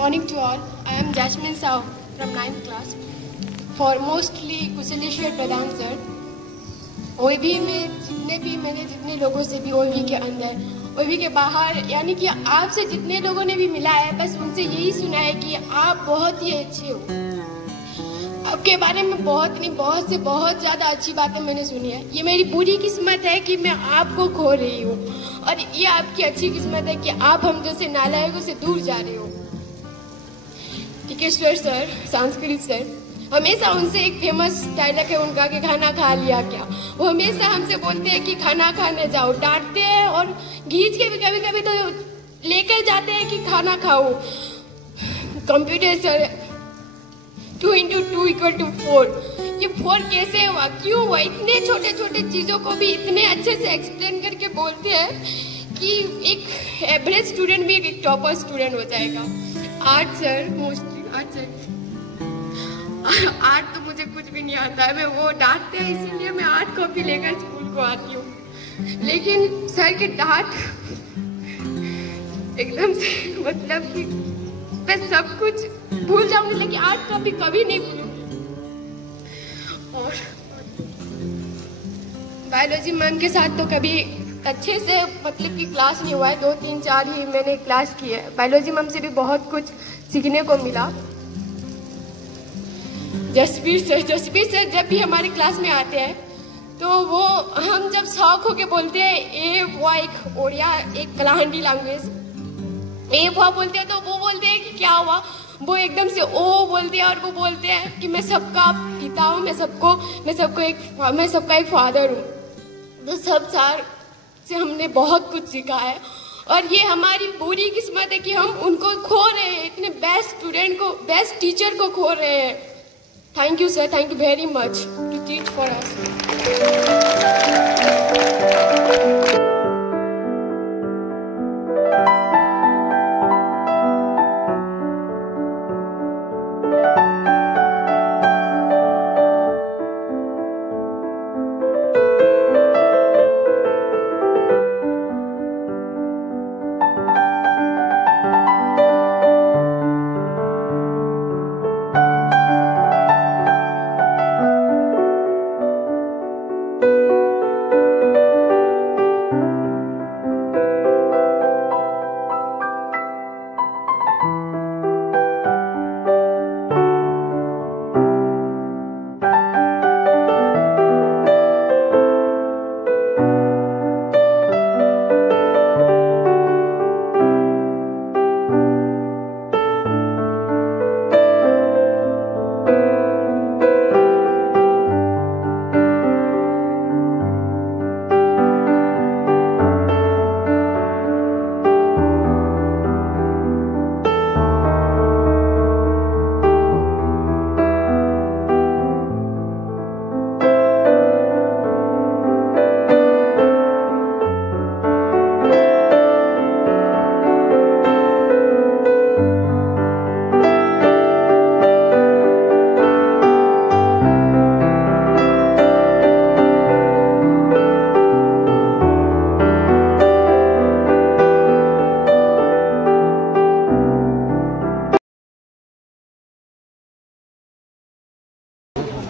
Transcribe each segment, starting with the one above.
Morning to all. I am Jasmine Sahu from 9th class. Foremostly Kushaleshwar Pradhan sir, ओईवी में मैंने जितने लोगों से भी ओईवी के अंदर ओईवी के बाहर यानी कि आपसे जितने लोगों ने भी मिला है, बस उनसे यही सुना है कि आप बहुत ही अच्छे हो। आपके बारे में बहुत ज़्यादा अच्छी बातें मैंने सुनी है। ये मेरी बुरी किस्मत है कि मैं आपको खो रही हूँ, और ये आपकी अच्छी किस्मत है कि आप हम जैसे नालायकों से दूर जा रहे हो। टिकेश्वर सर, संस्कृत सर, हमेशा उनसे एक फेमस डायलॉग है उनका कि खाना खा लिया क्या। वो हमेशा हमसे बोलते हैं कि खाना खाने जाओ, डांटते हैं और घींच के भी कभी कभी तो लेकर जाते हैं कि खाना खाओ। Computer sir, 2 × 2 = 4। ये 4 कैसे हुआ, क्यों हुआ? इतने छोटे छोटे चीजों को भी इतने अच्छे से एक्सप्लेन करके बोलते हैं कि एक एवरेज स्टूडेंट भी एक टॉपर स्टूडेंट हो जाएगा। Art sir, mostly art sir, art तो मुझे कुछ भी नहीं आता है। मैं वो डांटते हैं इसीलिए मैं आर्ट कॉपी लेकर स्कूल को आती हूँ, लेकिन सर के डांट एकदम से मतलब कि मैं सब कुछ भूल जाऊंगी, लेकिन आर्ट कॉपी कभी नहीं भूलूंगी। और बायोलॉजी मैम के साथ तो कभी अच्छे से मतलब कि क्लास नहीं हुआ है, 2, 3, 4 ही मैंने क्लास की है। बायोलॉजी मैम से भी बहुत कुछ सीखने को मिला। जसवीर सर जब भी हमारी क्लास में आते हैं तो वो हम जब शौक होके बोलते हैं ए वो एक ओडिया एक कलाहंडी लैंग्वेज ए वो बोलते हैं, तो वो बोलते हैं कि क्या हुआ, वो एकदम से ओ बोलते हैं और वो बोलते हैं कि मैं सबका पिता हूँ, मैं सबका एक फादर हूँ। तो सब सर से हमने बहुत कुछ सीखा है, और ये हमारी बुरी किस्मत है कि हम उनको खो रहे हैं, इतने बेस्ट स्टूडेंट को, बेस्ट टीचर को खो रहे हैं। Thank you sir, thank you very much to teach for us.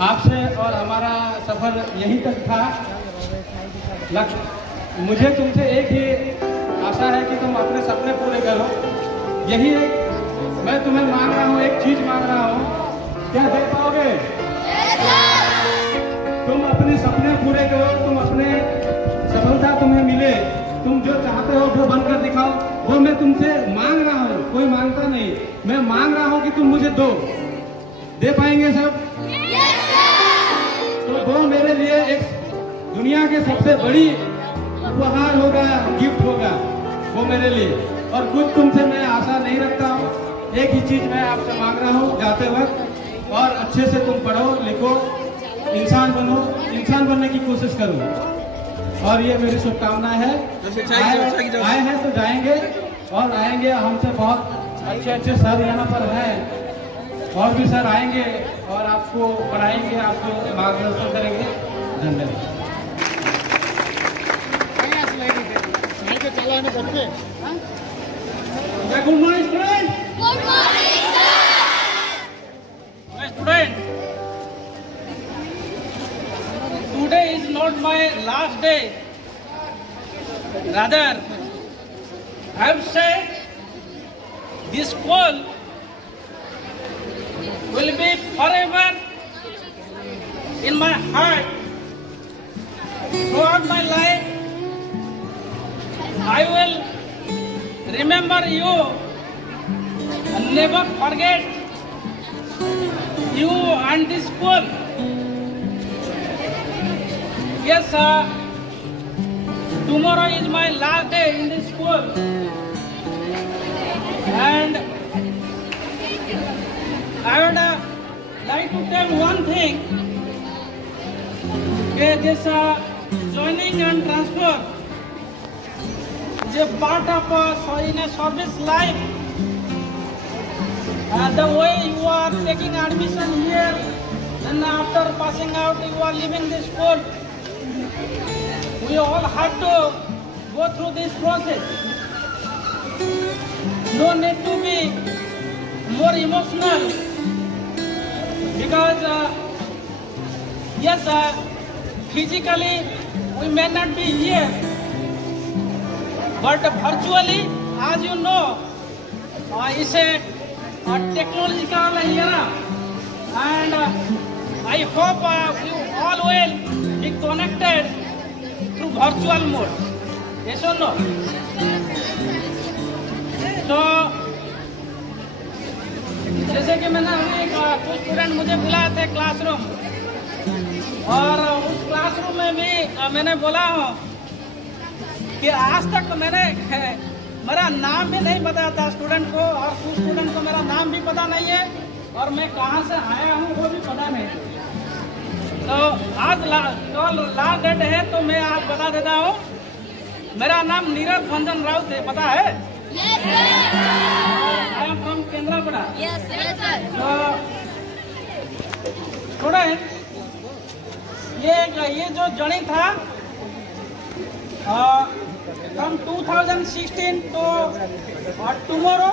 आपसे और हमारा सफर यहीं तक था। मुझे तुमसे एक ही आशा है कि तुम अपने सपने पूरे करो। यही एक मैं तुम्हें मांग रहा हूँ, एक चीज मांग रहा हूँ, क्या दे पाओगे? तुम अपने सपने पूरे करो, तुम अपने सफलता तुम्हें मिले, तुम जो चाहते हो वो बनकर दिखाओ। वो मैं तुमसे मांग रहा हूँ, कोई मांगता नहीं, मैं मांग रहा हूँ कि तुम मुझे दे पाएंगे सब? तो वो मेरे लिए एक दुनिया के सबसे बड़ी उपहार होगा, गिफ्ट होगा वो मेरे लिए। और कुछ तुमसे मैं आशा नहीं रखता हूँ, एक ही चीज मैं आपसे मांग रहा हूँ जाते वक्त, और अच्छे से तुम पढ़ो लिखो, इंसान बनो, इंसान बनने की कोशिश करो। और ये मेरी शुभकामनाएं है। आए हैं तो जाएंगे और आएंगे। हमसे बहुत अच्छे अच्छे सर यहाँ पर हैं, और भी सर आएंगे और आपको पढ़ाएंगे, आपको मार्गदर्शन करेंगे। धन्यवाद। Good morning student. Good morning, sir. My student, today is not my last day. Rather, I have said this school will be forever in my heart. Throughout my life, I will remember you and never forget you and this school. Yes, tomorrow is my last day in this school, and I would like to tell one thing. This joining and transfer is a part of in a service life. The way you are taking admission here, and after passing out you are leaving the school. We all have to go through this process. No need to be more emotional, because yes, physically we may not be here, but virtually, as you know, it's a technological era, and I hope you all will be connected through virtual mode. Yes or no? तो जैसे कि मैंने अभी कुछ student मुझे बुलाए थे classroom, और उस क्लासरूम में भी मैंने बोला हूँ कि आज तक मैंने मेरा नाम भी नहीं बताया था स्टूडेंट को, और कुछ स्टूडेंट को मेरा नाम भी पता नहीं है और मैं कहाँ से आया हूँ वो भी पता नहीं। तो आज कल लास्ट डेट है, तो मैं आज बता देता हूँ। मेरा नाम नीरज भंजन राउत है, पता है? Yes, sir. I am from Kendrapara. Yes, sir. तो स्टूडेंट, ये जो जर्नी था फ्रॉम 2016 तो टुमारो,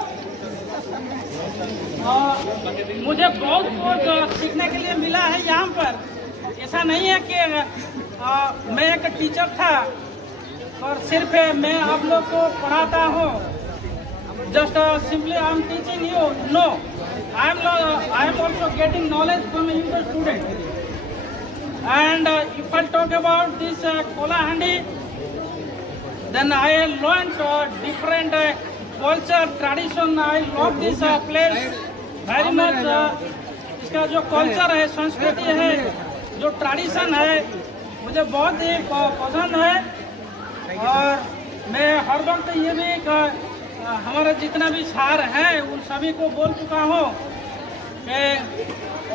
मुझे बहुत कुछ सीखने के लिए मिला है यहाँ पर। ऐसा नहीं है कि मैं एक टीचर था और सिर्फ मैं आप लोग को पढ़ाता हूँ, just simply I am teaching you. No, I am also getting knowledge from you the student. And if I talk about this Kolahandi, then I learned different culture, tradition. I love this place very much. इसका जो culture है, संस्कृति है, जो tradition है, मुझे बहुत ही पसंद है। और मैं हर वक्त ये भी हमारे जितना भी सार हैं उन सभी को बोल चुका हूँ कि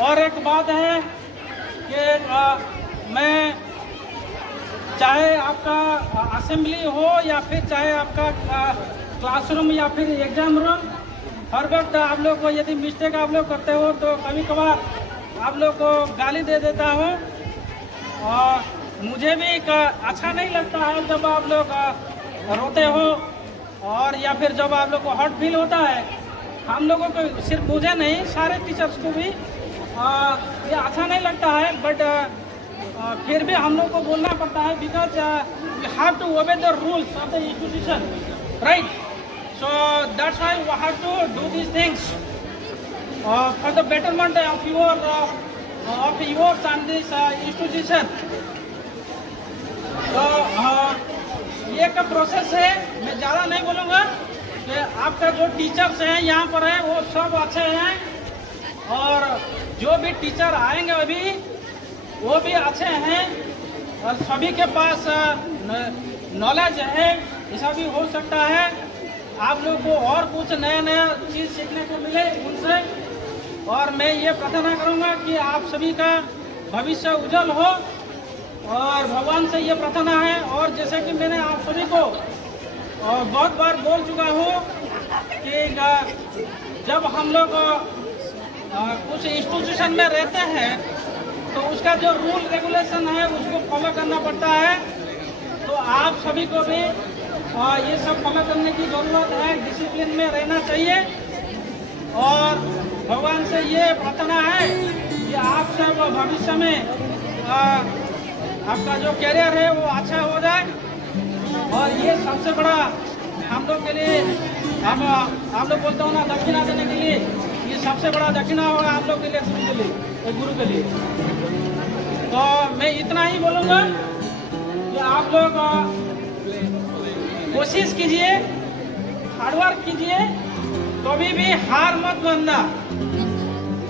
और एक बात है कि मैं चाहे आपका असेंबली हो या फिर चाहे आपका क्लासरूम या फिर एग्जाम रूम, हर वक्त आप लोग को यदि मिस्टेक आप लोग करते हो तो कभी कभार आप लोग को गाली दे देता हूँ। और मुझे भी अच्छा नहीं लगता है जब आप लोग रोते हो, और या फिर जब आप लोग को हर्ट फील होता है। हम लोगों को सिर्फ मुझे नहीं, सारे टीचर्स को भी ये अच्छा नहीं लगता है, बट फिर भी हम लोग को बोलना पड़ता है, because we have to obey the rules of the institution, right? So that's why we have to do these things for the betterment of yours and this institution. तो ये का प्रोसेस है, मैं ज़्यादा नहीं बोलूँगा कि आपका जो टीचर्स हैं यहाँ पर हैं वो सब अच्छे हैं, और जो भी टीचर आएंगे अभी वो भी अच्छे हैं, और सभी के पास नॉलेज है। ऐसा भी हो सकता है आप लोग को और कुछ नया नया चीज़ सीखने को मिले उनसे, और मैं ये प्रार्थना करूँगा कि आप सभी का भविष्य उज्जवल हो, और भगवान से ये प्रार्थना है। और जैसे कि मैंने आप सभी को बहुत बार बोल चुका हूँ कि जब हम लोग कुछ इंस्टीट्यूशन में रहते हैं तो उसका जो रूल रेगुलेशन है उसको फॉलो करना पड़ता है। तो आप सभी को भी ये सब फॉलो करने की ज़रूरत है, डिसिप्लिन में रहना चाहिए। और भगवान से ये प्रार्थना है कि आप सब भविष्य में आपका जो कैरियर है वो अच्छा हो जाए। और ये सबसे बड़ा हम लोग के लिए, आप लोग बोलते हो ना दक्षिणा देने के लिए, ये सबसे बड़ा दक्षिणा होगा आप लोग के लिए, गुरु के लिए। तो मैं इतना ही बोलूँगा कि आप लोग कोशिश कीजिए, हार्डवर्क कीजिए, कभी भी हार मत मानना,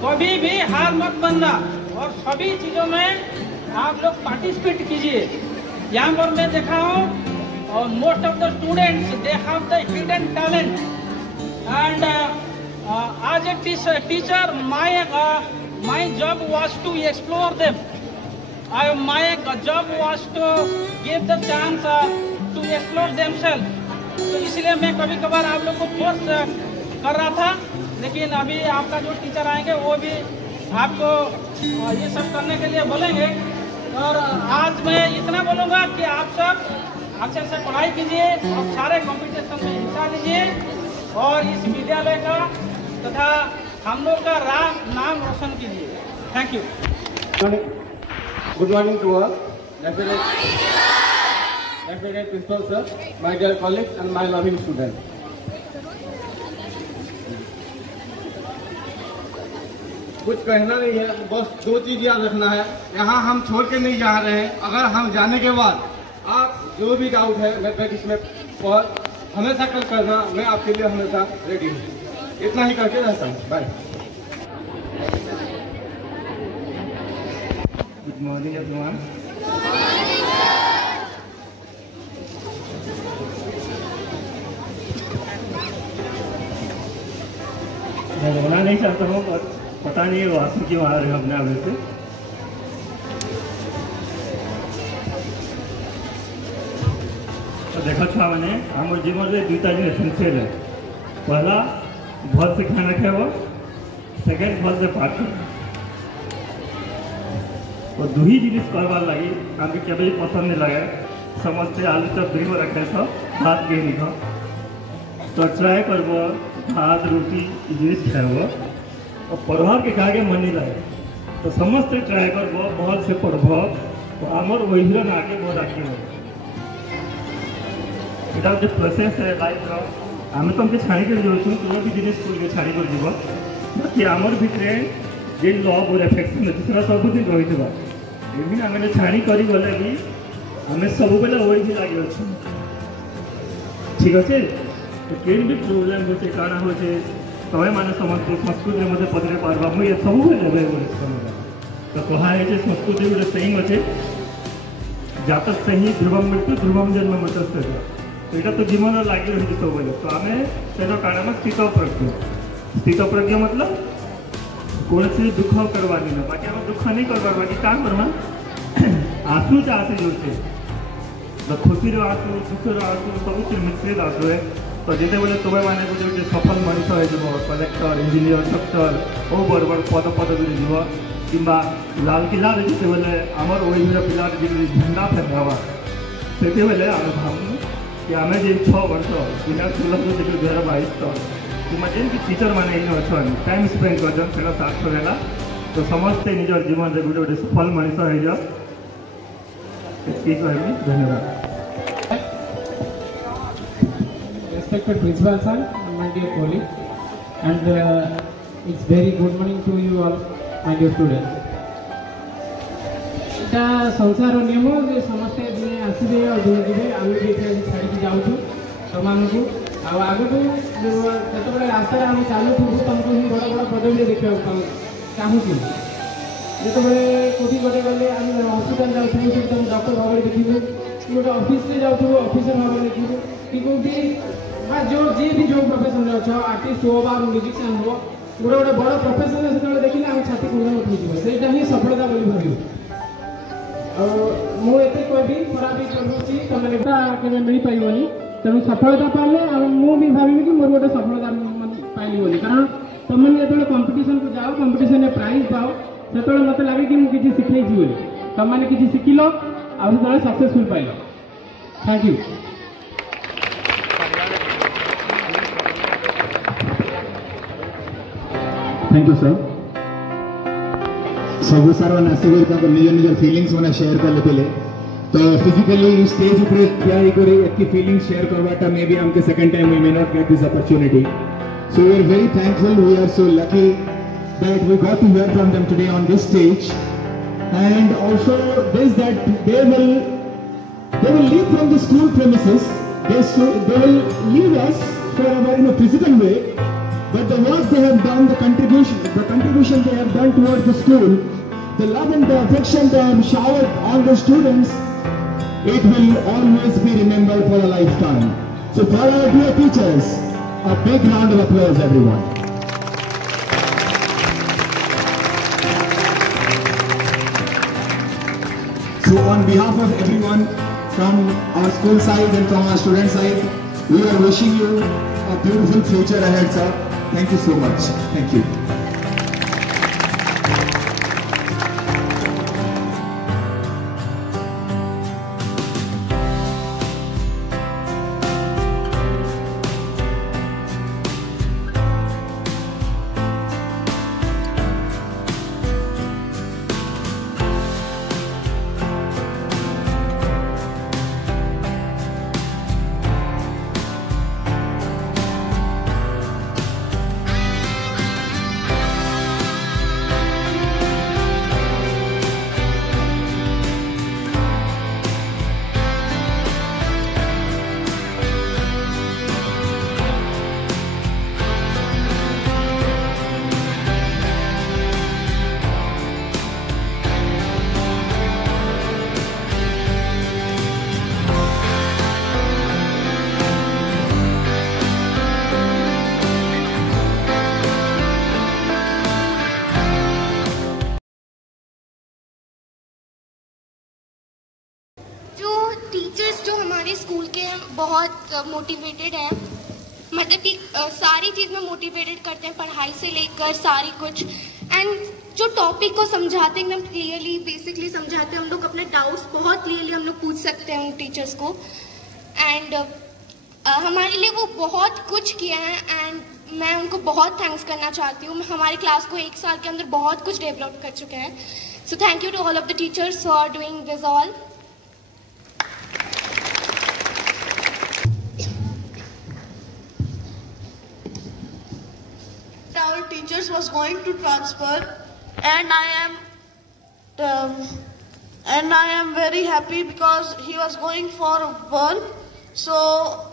कभी भी हार मत मानना, और सभी चीज़ों में आप लोग पार्टिसिपेट कीजिए। यहाँ पर मैं देखा हूँ और most of the students they have the hidden talent and as a teacher my job was to explore them. My job was to give the chance to explore themselves. तो इसलिए मैं कभी कभार आप लोग को फोर्स कर रहा था, लेकिन अभी आपका जो टीचर आएंगे वो भी आपको ये सब करने के लिए बोलेंगे। और आज मैं इतना बोलूँगा कि आप सब अच्छे से पढ़ाई कीजिए और सारे कॉम्पिटिशन में हिस्सा लीजिए और इस विद्यालय का तथा हम लोग का नाम रोशन कीजिए। Thank you. Good morning to all. Respected Principal Sir, my dear colleagues and my loving students. कुछ कहना नहीं है, बस दो चीज याद रखना है, यहाँ हम छोड़ के नहीं जा रहे हैं। अगर हम जाने के बाद आप जो भी डाउट है मैथमेटिक्स में और हमेशा कल करना, मैं आपके लिए हमेशा रेडी हूँ। इतना ही करके रहता हूँ। बाय। Good morning everyone. मैं बोलना नहीं चाहता हूँ, पर पता नहीं वो आंसू क्यों आ रहे हैं अपने आगे से। तो देखो छुआ मैंने आम जीवन में दुईटा जिन एसेंशियल है। पहला भल से ख्याल रखे वो, सेकेंड भल से पाठ और दुही जिनिस करवार लगी आगे केवल पसंद नहीं लगे, समझते आलू चप ध्रुव रखे सब भात के लिख तो ट्राई करब भात रोटी जिनिस खाएब और पढ़वार के आगे मन नहीं लगे तो समस्ते ट्राई करब भल से पढ़ब तो आमर वही आगे बहुत आगे हो। यहाँ जो प्रोसेस है लाइफ आम तुमके छाड़ी कर जाऊँ तुम भी जिन स्कूल के छाड़ी कर जीव बाकी आमर भितर जे लव और एफेक्शन अच्छे से सबुदिन रही इवन आम छाड़ी कर गले भी आम सब बेले वही लगे अच्छे। ठीक अच्छे तो कहीं भी प्रोब्लेम होते काଣା होचे तमें मैंने समझते संस्कृत में मत पदरे पार्बा मुझे सब बेले तो कहा है कि संस्कृत गोटे सेइंग अच्छे जातक सही ध्रुवम मृत्यु ध्रुवम जन्म मृत तो यहाँ तो जीवन लगे रही सब बेले तो आम से कारण स्थित प्रज्ञ। स्थित प्रज्ञ मतलब कौन सी दुख करवानी ना बाकी आम दुख नहीं करवार बाकी क्या करवा आंसू से आसे जो तो खुशी आंसू दुखर आंसू सब मिश्रित आंसू है। तो जिते बेले तुम्हें मैंने गोटे सफल मनीष हो कलेक्टर इंजीनियर डॉक्टर ओ बड़ बड़ पद पदवी जीव कि लालकिला जिते बेले आमर वही पिला झंडा फेंकावा से बेले आम भावनु कि आम जे 6 वर्ष 2016-2022 कि जेन कि टीचर मैंने इन अच्छा टाइम स्पेंड कर सार्थक है तो समस्ते निजर जीवन में गोटे गोटे सफल मनीष हो जाओ। धन्यवाद। Respected Principal Sir and my dear colleague, and it's very good morning to you all, my dear students. এটা সংসার নিয়ম যে সমস্তে দিনে আসবে আর দিনে দিবে আমি भी ছাড়িকি যাচ্ছু তোমাকে आगू जो रास्ता आम चलू तुमको ही बड़ बड़ पदवी देखा चाहूँ जो कौटी गोटे गले आम हस्पिटाल जाऊँ तुम डॉक्टर भाव में देखू कि गोटे ऑफिस में जाऊँ ऑफिसर भाव में देखू कि कौटी जो जी भी जो प्रोफेशन में अच्छ आर्टिस्ट हो म्यूजिशियन हो गोटे गोटे बड़ प्रोफेशन से देखिले आम छाती कुंडा उठे से ही सफलता बोली भावी मुझे कहबी खराब करुच्ची तुम मिल पारनी तेणु सफलता पाले मुझे भी भावी कि मोर गोटे सफलता पाइली बोली कारण तुमने जो कंपटीशन को जाओ कंपटीशन में प्राइज पाओ से मत लगे कि मुझे किसी शिखई बोली तुमने किसी शिखिल आगे successful pile. Thank you. Thank you, sir. सब सारा नासिक निज निज फिलिंग्स मैंने शेयर कर तो फिजिकली स्टेज ऊपर क्या ही फीलिंग्स शेयर करवाटा मे बी हमके second time we may not get this opportunity so we are very thankful we are so lucky that we got to hear from them today on this stage and also this that they will leave from the school premises they will leave us for our in a physical way but the work they have done the contribution they have done towards the school the love and the affection they have showered on the students, it will always be remembered for a lifetime. So for our dear teachers, a big round of applause everyone. So on behalf of everyone from our school side and from our student side, we are wishing you a beautiful future ahead, sir. Thank you so much. Thank you. School के बहुत motivated है मतलब कि सारी चीज़ में motivated करते हैं पढ़ाई से लेकर सारी कुछ एंड जो टॉपिक को समझाते हैं एकदम क्लियरली बेसिकली समझाते हैं हम लोग अपने डाउट्स बहुत क्लियरली हम लोग पूछ सकते हैं उन टीचर्स को एंड हमारे लिए वो बहुत कुछ किया है एंड मैं उनको बहुत थैंक्स करना चाहती हूँ हमारी क्लास को एक साल के अंदर बहुत कुछ डेवलप कर चुके हैं so thank you to all of the teachers for doing this all Our teachers was going to transfer and I am very happy because he was going for work so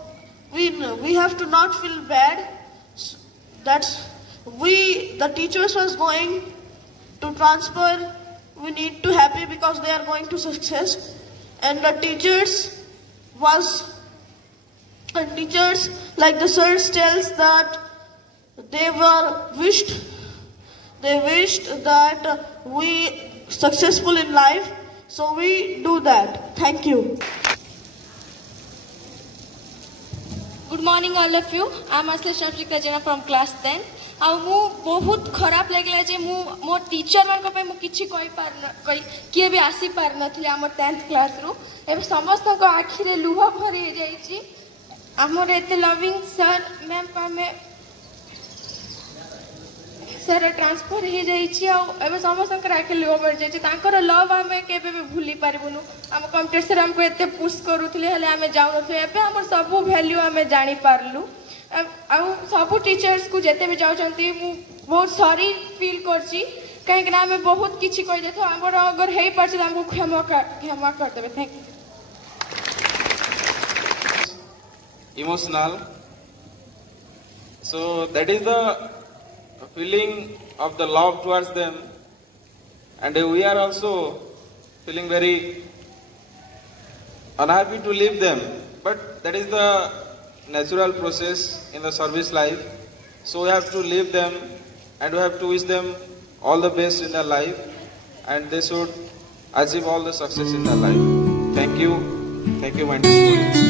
we have to not feel bad that's the teachers was going to transfer we need to happy because they are going to success and the teachers like the sirs tells that they wished that we successful in life so we do that thank you good morning all of you I am Asli Shamshika Jena from class 10 आ मु बहुत खराब लगला जे मु मो teacher मान को पे मु किछि कोइ पार किए भी आसी पार नथिले हमर 10th क्लास रु एबे समस्त को आखि रे लुह भरि जाई छी हमर एते लविंग सर मैम का में सर ट्रांसफर हो जाए समस्त आखिर लुह बढ़ जाए लव आम के भूली पारूनु आम कंप्यूटर आमको एत पुश करूले आम जाऊन एवं आम सब भैल्यू आम जापारू सब टीचर्स को जिते भी जाऊँगी बहुत सॉरी फील करें आम बहुत किसी कही आम अगर हो पार्छ आमको क्षमा करदे thank you emotional so that is the feeling of the love towards them and we are also feeling very unhappy to leave them but that is the natural process in the service life so we have to leave them and we have to wish them all the best in their life and they should achieve all the success in their life. Thank you my dear students.